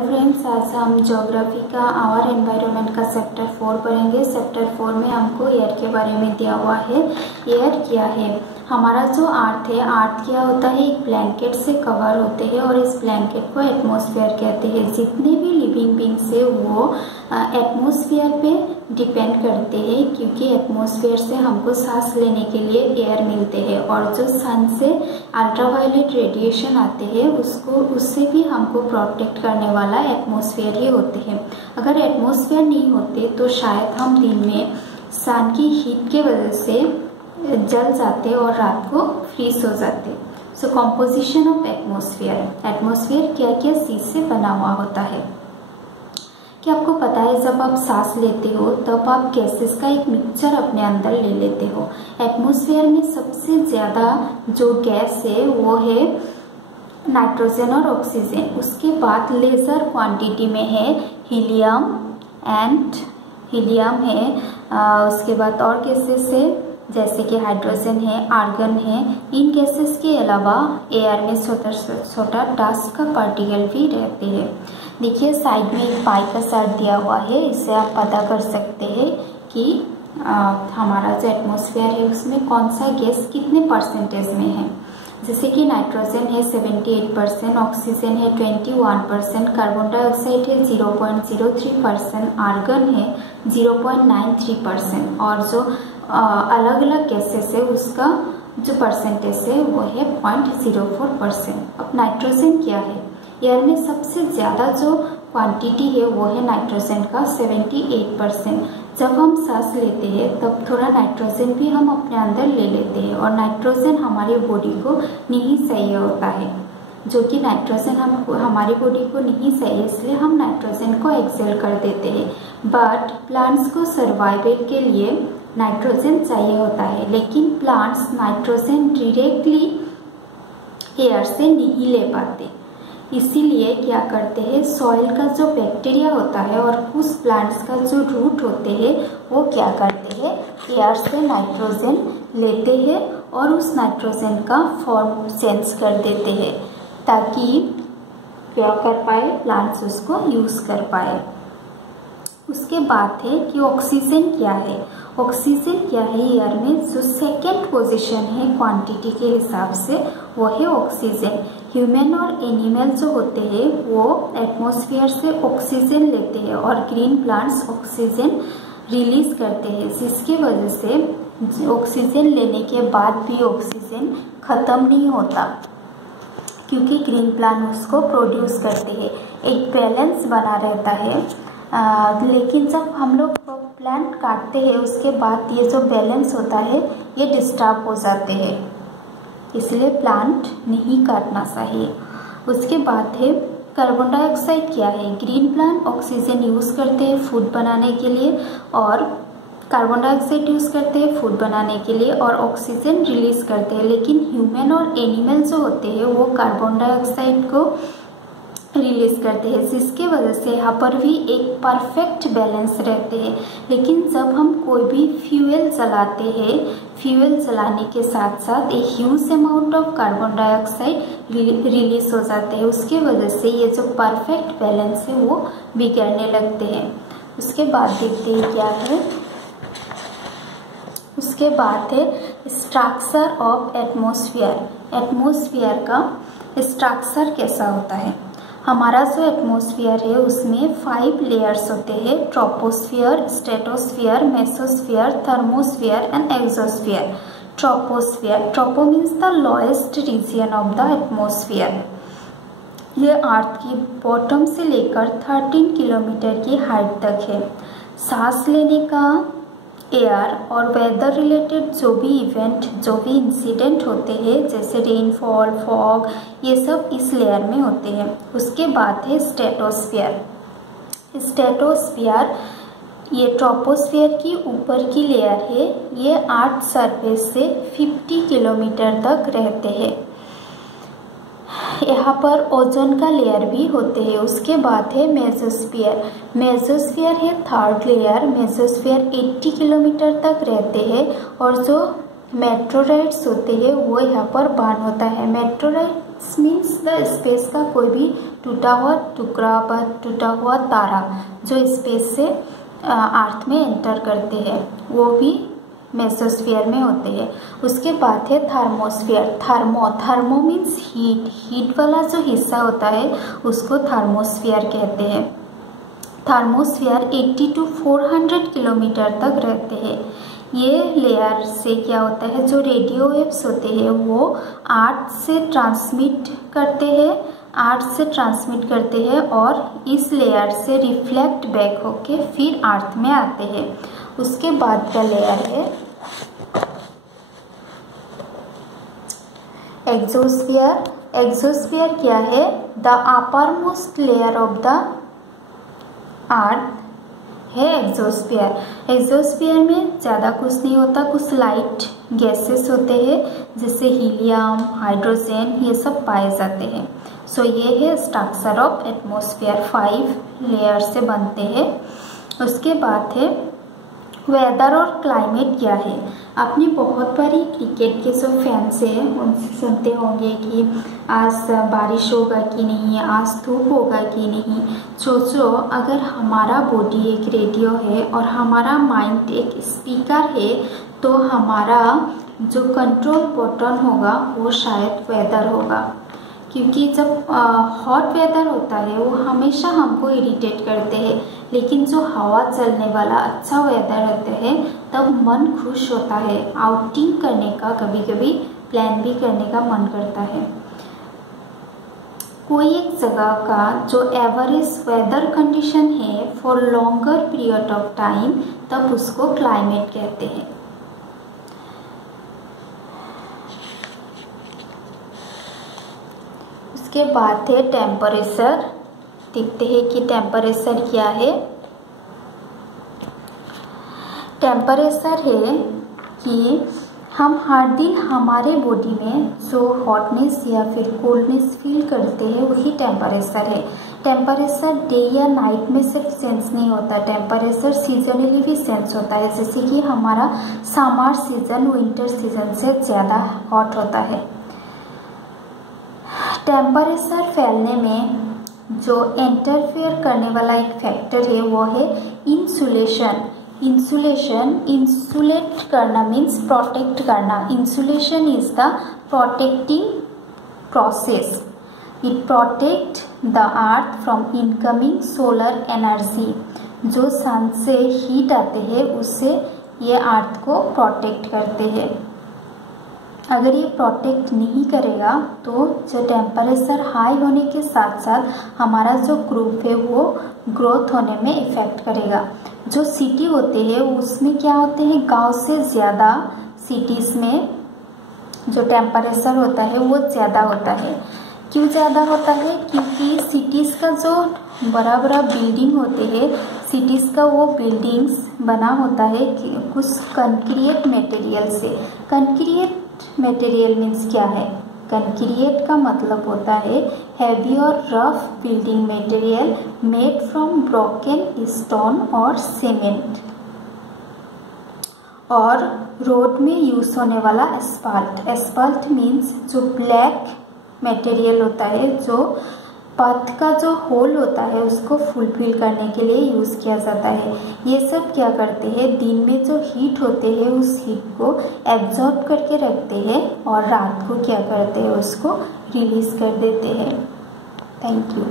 Friends, आज हम geography का आवर एनवायरनमेंट का चैप्टर 4 पढ़ेंगे। चैप्टर 4 में हमको एयर के बारे में दिया हुआ है। एयर क्या है? हमारा जो अर्थ है, अर्थ क्या होता है? एक ब्लैंकेट से कवर होते हैं और इस ब्लैंकेट को एटमॉस्फेयर कहते हैं। जितने भी लिविंग बींग्स है वो एटमॉस्फेयर पे डिपेंड करते हैं, क्योंकि एटमॉस्फेयर से हमको सांस लेने के लिए एयर मिलते हैं और जो सन से अल्ट्रावायलेट रेडिएशन आते हैं उससे भी हमको प्रोटेक्ट करने वाला एटमॉस्फेयर ही होते हैं। अगर एटमॉस्फेयर नहीं होते तो शायद हम दिन में सन की हीट के वजह से जल जाते और रात को फ्रीज हो जाते। सो कॉम्पोजिशन ऑफ एटमॉस्फेयर। एटमॉस्फेयर क्या क्या चीज से बना हुआ होता है? क्या आपको पता है जब आप सांस लेते हो तब आप गैसेस का एक मिक्सचर अपने अंदर ले लेते हो। एटमॉस्फेयर में सबसे ज़्यादा जो गैस है वो है नाइट्रोजन और ऑक्सीजन। उसके बाद लेज़र क्वांटिटी में है हीलियम है। उसके बाद और गैसेस है जैसे कि हाइड्रोजन है, आर्गन है। इन गैसेस के अलावा एयर में छोटा छोटा डस्ट का पार्टिकल भी रहते हैं। देखिए साइड में एक पाई का चार्ट दिया हुआ है, इससे आप पता कर सकते हैं कि हमारा जो एटमॉस्फेयर है उसमें कौन सा गैस कितने परसेंटेज में है। जैसे कि नाइट्रोजन है 78%, ऑक्सीजन है 21%, कार्बन डाइऑक्साइड है 0.03%, आर्गन है 0.93% और जो अलग अलग गैसेस है उसका जो परसेंटेज है वो है 0.04%। अब नाइट्रोजन क्या है? एयर में सबसे ज़्यादा जो क्वांटिटी है वो है नाइट्रोजन का 78%। जब हम सांस लेते हैं तब थोड़ा नाइट्रोजन भी हम अपने अंदर ले लेते हैं और नाइट्रोजन हमारी बॉडी को नहीं चाहिए होता है, जो कि नाइट्रोजन हमारी बॉडी को नहीं चाहिए, इसलिए हम नाइट्रोजन को एक्सेल कर देते हैं। बट प्लांट्स को सर्वाइवल के लिए नाइट्रोजन चाहिए होता है, लेकिन प्लांट्स नाइट्रोजन डायरेक्टली एयर से नहीं ले पाते। इसीलिए क्या करते हैं, सॉइल का जो बैक्टीरिया होता है और कुछ प्लांट्स का जो रूट होते हैं वो क्या करते हैं, एयर से नाइट्रोजन लेते हैं और उस नाइट्रोजन का फॉर्म चेंज कर देते हैं ताकि क्या कर पाए, प्लांट्स उसको यूज़ कर पाए। उसके बाद है कि ऑक्सीजन क्या है? ऑक्सीजन क्या है? एयर में जो सेकेंड पोजीशन है क्वांटिटी के हिसाब से वो है ऑक्सीजन। ह्यूमन और एनिमल जो होते हैं वो एटमॉस्फेयर से ऑक्सीजन लेते हैं और ग्रीन प्लांट्स ऑक्सीजन रिलीज करते हैं, जिसकी वजह से ऑक्सीजन लेने के बाद भी ऑक्सीजन ख़त्म नहीं होता, क्योंकि ग्रीन प्लांट उसको प्रोड्यूस करते हैं। एक बैलेंस बना रहता है। लेकिन जब हम लोग प्लांट काटते हैं उसके बाद ये जो बैलेंस होता है ये डिस्टर्ब हो जाते हैं, इसलिए प्लांट नहीं काटना चाहिए। उसके बाद है कार्बन डाइऑक्साइड क्या है? ग्रीन प्लांट ऑक्सीजन यूज़ करते हैं फूड बनाने के लिए और कार्बन डाइऑक्साइड यूज़ करते हैं फूड बनाने के लिए और ऑक्सीजन रिलीज करते हैं। लेकिन ह्यूमन और एनिमल जो होते हैं वो कार्बन डाइऑक्साइड को रिलीज करते हैं, जिसके वजह से यहाँ पर भी एक परफेक्ट बैलेंस रहते हैं। लेकिन जब हम कोई भी फ्यूल जलाते हैं, फ्यूल जलाने के साथ साथ एक huge amount of carbon dioxide release हो जाते हैं। उसके वजह से ये जो परफेक्ट बैलेंस है वो बिगड़ने लगते हैं। उसके बाद देखते हैं क्या है। उसके बाद है स्ट्रक्चर ऑफ एटमॉस्फेयर। एटमॉस्फेयर का स्ट्रक्चर कैसा होता है? हमारा जो एटमॉस्फेयर है उसमें 5 लेयर्स होते हैं, troposphere, stratosphere, mesosphere, thermosphere and exosphere. Troposphere, tropo means the lowest region of the atmosphere. ये अर्थ की बॉटम से लेकर 13 किलोमीटर की हाइट तक है। सांस लेने का एयर और वेदर रिलेटेड जो भी इवेंट, जो भी इंसिडेंट होते हैं जैसे रेनफॉल, फॉग, ये सब इस लेयर में होते हैं। उसके बाद है स्ट्रेटोस्फियर। स्ट्रेटोस्फियर ये ट्रोपोस्फियर की ऊपर की लेयर है। ये अर्थ सरफेस से 50 किलोमीटर तक रहते हैं। यहाँ पर ओजोन का लेयर भी होते हैं। उसके बाद है मेसोस्फियर। मेसोस्फियर है थर्ड लेयर। मेसोस्फियर 80 किलोमीटर तक रहते हैं और जो मेट्रोराइट्स होते हैं वो यहाँ पर बर्न होता है। मेट्रोराइट मीन्स द स्पेस का कोई भी टूटा हुआ टुकड़ा व टूटा हुआ तारा जो स्पेस से अर्थ में एंटर करते हैं वो भी मेसोस्फीयर में होते हैं। उसके बाद है थर्मोस्फीयर। थर्मो मीन्स हीट वाला जो हिस्सा होता है उसको थर्मोस्फीयर कहते हैं। थर्मोस्फीयर 80 to 400 किलोमीटर तक रहते हैं। ये लेयर से क्या होता है, जो रेडियो वेव्स होते हैं वो अर्थ से ट्रांसमिट करते हैं और इस लेयर से रिफ्लेक्ट बैक होके फिर अर्थ में आते हैं। उसके बाद का लेयर है एक्सोस्फीयर। एक्सोस्फीयर क्या है, the upper most layer of the earth है एक्सोस्फीयर। एक्सोस्फीयर में ज़्यादा कुछ नहीं होता, कुछ लाइट गैसेस होते हैं जैसे हीलियम, हाइड्रोजन, ये सब पाए जाते हैं। सो ये है स्ट्रक्चर ऑफ एटमॉस्फेयर, 5 लेयर से बनते हैं। उसके बाद है वेदर और क्लाइमेट क्या है। आपने बहुत बारी क्रिकेट के जो फैंस हैं उनसे सुनते होंगे कि आज बारिश होगा कि नहीं, आज धूप होगा कि नहीं। सोचो अगर हमारा बॉडी एक रेडियो है और हमारा माइंड एक स्पीकर है तो हमारा जो कंट्रोल बटन होगा वो शायद वेदर होगा, क्योंकि जब हॉट वेदर होता है वो हमेशा हमको इरिटेट करते हैं, लेकिन जो हवा चलने वाला अच्छा वेदर रहता है तब मन खुश होता है, आउटिंग करने का, कभी कभी प्लान भी करने का मन करता है। कोई एक जगह का जो एवरेज वेदर कंडीशन है for longer period of time तब उसको क्लाइमेट कहते हैं। उसके बाद है टेम्परेचर। देखते हैं कि टेम्परेचर क्या है। टेम्परेचर है कि हम हर दिन हमारे बॉडी में जो हॉटनेस या फिर कोल्डनेस फील करते हैं वही टेम्परेचर है। टेम्परेचर डे या नाइट में सिर्फ सेंस नहीं होता, टेम्परेचर सीजनली भी सेंस होता है। जैसे कि हमारा समर सीजन विंटर सीजन से ज़्यादा हॉट होता है। टेम्परेचर फैलने में जो इंटरफेयर करने वाला एक फैक्टर है वो है इंसुलेशन। इंसुलेट करना मीन्स प्रोटेक्ट करना। Insulation is the protecting process. It protect the earth from incoming solar energy. जो सन से हीट आते हैं उससे ये अर्थ को प्रोटेक्ट करते हैं। अगर ये प्रोटेक्ट नहीं करेगा तो जो टेम्परेचर हाई होने के साथ साथ हमारा जो ग्रुप है वो ग्रोथ होने में इफ़ेक्ट करेगा। जो सिटी होते हैं उसमें क्या होते हैं, गांव से ज़्यादा सिटीज़ में जो टेम्परेचर होता है वो ज़्यादा होता है। क्यों ज़्यादा होता है, क्योंकि सिटीज़ का जो बड़ा बड़ा बिल्डिंग होते हैं, सिटीज़ का वो बिल्डिंग्स बना होता है कि कुछ कंक्रीट मटेरियल से। कंक्रीट मटेरियल मीन्स क्या है, कंक्रीट का मतलब होता है हैवी और rough building material made from broken stone और सीमेंट। और रोड में यूज होने वाला एस्फाल्ट। एस्फाल्ट मीन्स जो ब्लैक मटेरियल होता है, जो पथ का जो होल होता है उसको फुलफिल करने के लिए यूज़ किया जाता है। ये सब क्या करते हैं, दिन में जो हीट होते हैं उस हीट को एब्जॉर्ब करके रखते हैं और रात को क्या करते हैं, उसको रिलीज़ कर देते हैं। Thank you.